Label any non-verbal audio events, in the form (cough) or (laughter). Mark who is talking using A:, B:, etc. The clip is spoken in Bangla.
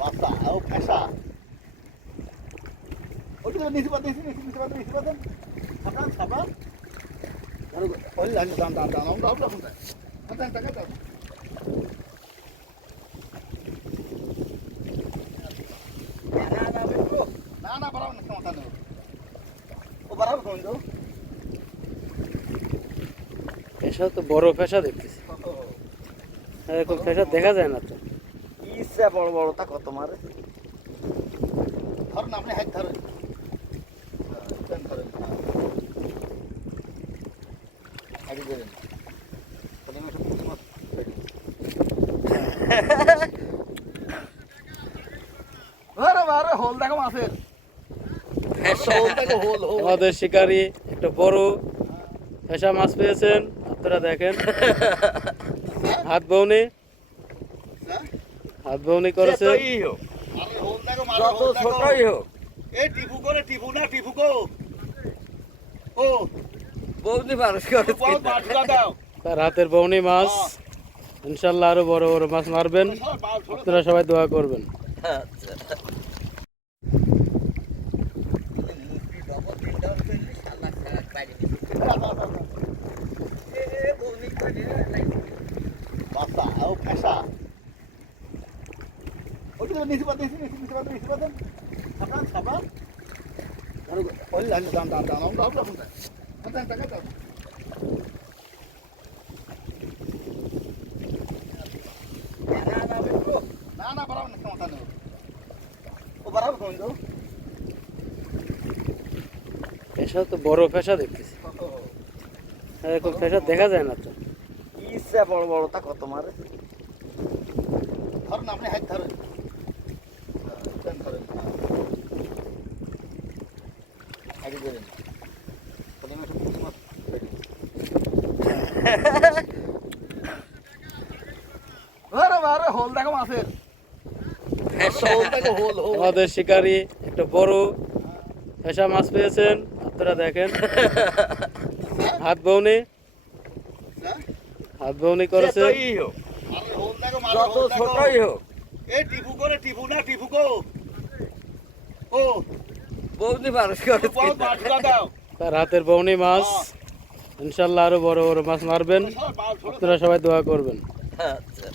A: বাসা ও ফেসা ওটা নিচে পাতেন নিচে পাতেন নিচে সাবান সাবান আর ওই লাগে দাম দাম দাম আমরা আমরা কোনটা কথা টাকা দাও না না বরাবর না নেই। ও বরাবর কোন
B: পেশা তো বড় পেশা দেখতেছি। এরকম পেশা দেখা যায় না তো।
C: ইসে বড় বড় তা কত মারে?
A: ধরুন আপনি হাত ধরেন। (laughs) হ্যাঁ, ধরেন। হ্যাঁ। আগে ধরেন হোল।
B: আমাদের শিকারী একটা বড় পেশা মাছ পেয়েছেন। আপনারা দেখেন। হাত বৌনি
A: হ্যাঁ?
B: হাত বৌনি করেছে।
C: ছোটই হোক।
A: এই টিপু করে টিপু না টিপু কো। ও।
C: বৌদি মানুষ করে
A: বহুত মাছ দাও
B: তার হাতের বৌনি মাছ। ইনশাল্লাহ আরও বড় বড় মাছ মারবেন। আপনারা সবাই দোয়া করবেন।
C: আচ্ছা
A: বাসা ও ফেসা ওটা তো নিচে পাতেন নিচে নিচে পাতেন নিচে পাতেন সাবান সাবান আর ওই লাগে দাম দাম দাম আমরা আমরা কোনটা কথা টাকা দাও না না বরাবর নেই। ও বরাবর কোন দাও
B: পেশা তো বড় পেশা দেখতেছি। এরকম পেশা দেখা যায় না তো।
C: ইচ্ছা বড় বড় তা কত মারে।
A: ধরুন আপনি হাত ধরেন হ্যাঁ, ধরেন হ্যাঁ। আগে ধরেন প্রথমে একটা পুঁটি মাছ ধরেন। আরে বারে হোল দেখো মাছের হোল দেখো হোল হোল
B: আমাদের শিকারী একটা বড় পেশা মাছ পেয়েছেন আপনারা দেখেন। হাত বৌনি।
A: হ্যাঁ?
B: হাত বৌনি করেছে।
C: যতই হোক।
A: আরে হোল দেখো মাছ
C: যত ছোটই হোক।
A: টিপু করে টিপু না টিপু কো। ও।
C: বৌদি মানুষ করে।
A: বহুত মাছ দাও।
B: তার হাতের বৌনি মাছ। ইনশাল্লাহ আরও বড় বড় মাছ মারবেন। আপনারা সবাই দোয়া করবেন।
C: আচ্ছা।